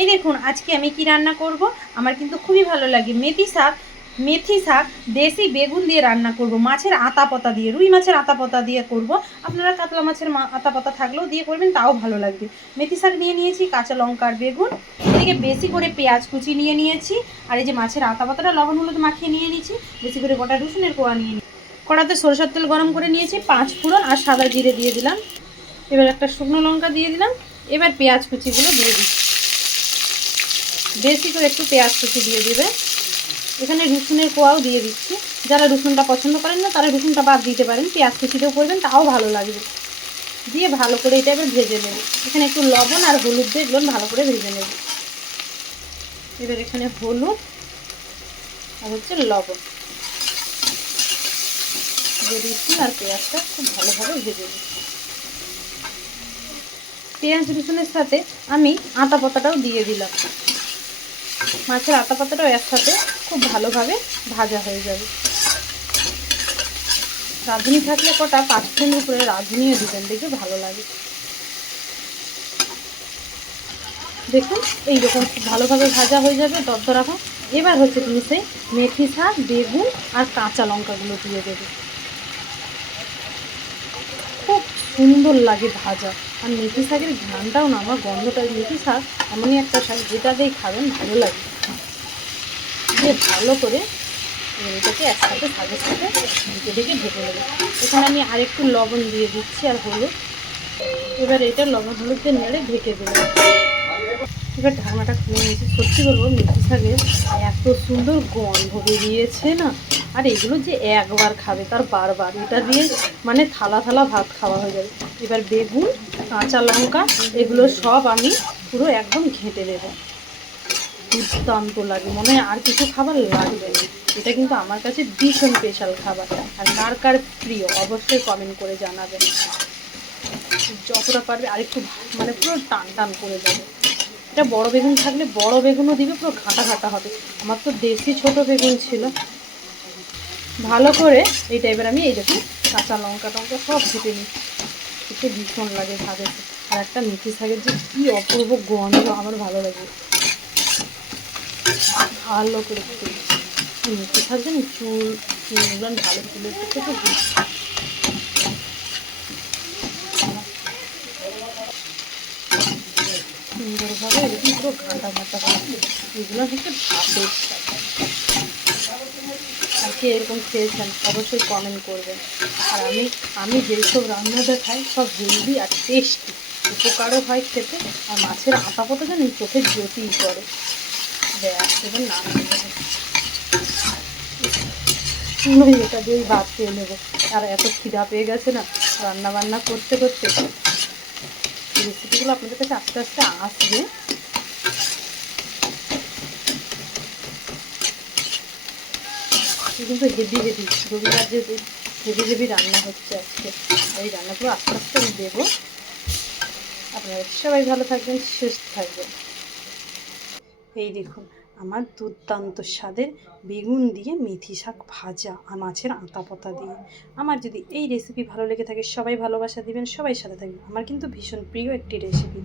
এই দেখুন আজকে আমি কি রান্না করব। আমার কিন্তু খুবই ভালো লাগে মেথি শাক দেশি বেগুন দিয়ে রান্না করব, মাছের আতা পাতা দিয়ে, রুই মাছের আতা পাতা দিয়ে করব। আপনারা কাতলা মাছের আতা পাতা থাকলেও দিয়ে করবেন, তাও ভালো লাগবে। মেথি শাক নিয়ে নিয়েছি, কাঁচা লঙ্কার বেগুন, এদিকে বেশি করে পেঁয়াজ কুচি নিয়ে নিয়েছি, আর এই যে মাছের আতা পাতাটা লবণ হলুদ মাখিয়ে নিয়ে নিয়েছি, বেশি করে গোটা রসুনের কোয়া নিয়ে নিয়েছি। কড়াতে সরষের তেল গরম করে নিয়েছি, 5 ফোড়ন আর সাদা জিরে দিয়ে দিলাম। এবার একটা শুকনো লঙ্কা দিয়ে দিলাম। এবার পেঁয়াজ কুচিগুলো দিয়ে দিচ্ছি, বেশি করে একটু পেঁয়াজ কুচি দিয়ে দেবে। এখানে রসুনের কোয়াও দিয়ে দিচ্ছি, যারা রসুনটা পছন্দ করেন না তারা রসুনটা বাদ দিতে পারেন, পেঁয়াজ কুচিতেও করবেন, তাও ভালো লাগবে। দিয়ে ভালো করে এটা এবার ভেজে নেব। এখানে একটু লবণ আর হলুদ দিয়ে এগুলো ভালো করে ভেজে নেব। এবার এখানে হলুদ আর হচ্ছে লবণ দিয়ে দিচ্ছি, আর পেঁয়াজটা খুব ভালোভাবে ভেজে নিচ্ছি। পেঁয়াজ রসুনের সাথে আমি আতা পাতাটাও দিয়ে দিলাম। মাছের আতা পাতাটাও একসাথে খুব ভালোভাবে ভাজা হয়ে যাবে। রাঁধুনি থাকলে কটা 5 ফোড়নের উপরে রাঁধুনিও দিবেন, দেখবে ভালো লাগে। দেখুন এইরকম খুব ভালোভাবে ভাজা হয়ে যাবে, দরদরা হয়। এবার হচ্ছে তুমি সেই মেথি শাক, বেগুন আর কাঁচা লঙ্কাগুলো দিয়ে দেবে। খুব সুন্দর লাগে ভাজা। আর মেথি শাকের ঘ্রাণটাও না, আমার গন্ধটা, মেথি শাক এমনই একটা শাক যেটা দিয়ে খাবেন ভালো লাগে। দিয়ে ভালো করে এটাকে একসাথে শাকের সাথে ঢেকে ভেজে নেবে। এখানে আমি আরেকটু লবণ দিয়ে দিচ্ছি আর হলুদ। এবার এটা লবণ হলুদ দিয়ে নেড়ে ঢেকে দেবো। এবার ঢাকনাটা খুলে নিয়েছি। সত্যি বলবো মেথি শাকের এত সুন্দর গন্ধ বেরিয়েছে না। আর এগুলো যে একবার খাবে তার বারবার, এটা দিয়ে মানে থালা থালা ভাত খাওয়া হয়ে যাবে। এবার বেগুন, কাঁচা লঙ্কা এগুলো সব আমি পুরো একদম ঘেঁটে দেবো। দুর্দান্ত লাগে, মনে হয় আর কিছু খাবার লাগবে না। এটা কিন্তু আমার কাছে ভীষণ স্পেশাল খাবার। আর কার কার প্রিয় অবশ্যই কমেন্ট করে জানাবেন। যতটা পারবে আরেকটু মানে পুরো টান টান করে দেবে। এটা বড় বেগুন থাকলে বড় বেগুনও দিবে, পুরো ঘাঁটা ঘাঁটা হবে। আমার তো দেশি ছোট বেগুন ছিল। ভালো করে এইটা এবার আমি এই দেখুন কাঁচা লঙ্কা টঙ্কা সব ঘেটে নিই, খেতে ভীষণ লাগে ভাজা। আর একটা মেথি শাকের যে কী অপূর্ব গন্ধ, আমার ভালো লাগে। ভালো করে মেথি শাক জানি চুল ভালো চুলের থেকে তো সুন্দরভাবে এরকম পুরো ঘাঁটা ঘাঁটা হবে। এগুলো হচ্ছে ভাতের শাক। আর কে এরকম খেয়েছেন অবশ্যই কমেন্ট করবেন। আর আমি যেসব রান্না দেখাই সব হেলদি আর টেস্টি, উপকারও হয় খেতে। আর মাছের আতা পাতা জানি চোখের জ্যোতিই করে। ব্যাস এবার না এটা দিয়েই ভাত খেয়ে নেবো। আর এত খিদা পেয়ে গেছে না রান্না বান্না করতে করতে। রেসিপিগুলো আপনাদের কাছে আস্তে আস্তে আসবে। কিন্তু হেভি রবিবার যে হেভি রান্না হচ্ছে আজকে, এই রান্নাগুলো আস্তে আস্তে আমি দেবো। আপনারা সবাই ভালো থাকবেন, সুস্থ থাকবেন। এই দেখুন আমার দুর্দান্ত স্বাদের বেগুন দিয়ে মেথি শাক ভাজা আর মাছের আতা পাতা দিয়ে। আমার যদি এই রেসিপি ভালো লেগে থাকে সবাই ভালোবাসা দিবেন, সবাই সাথে থাকবেন। আমার কিন্তু ভীষণ প্রিয় একটি রেসিপি।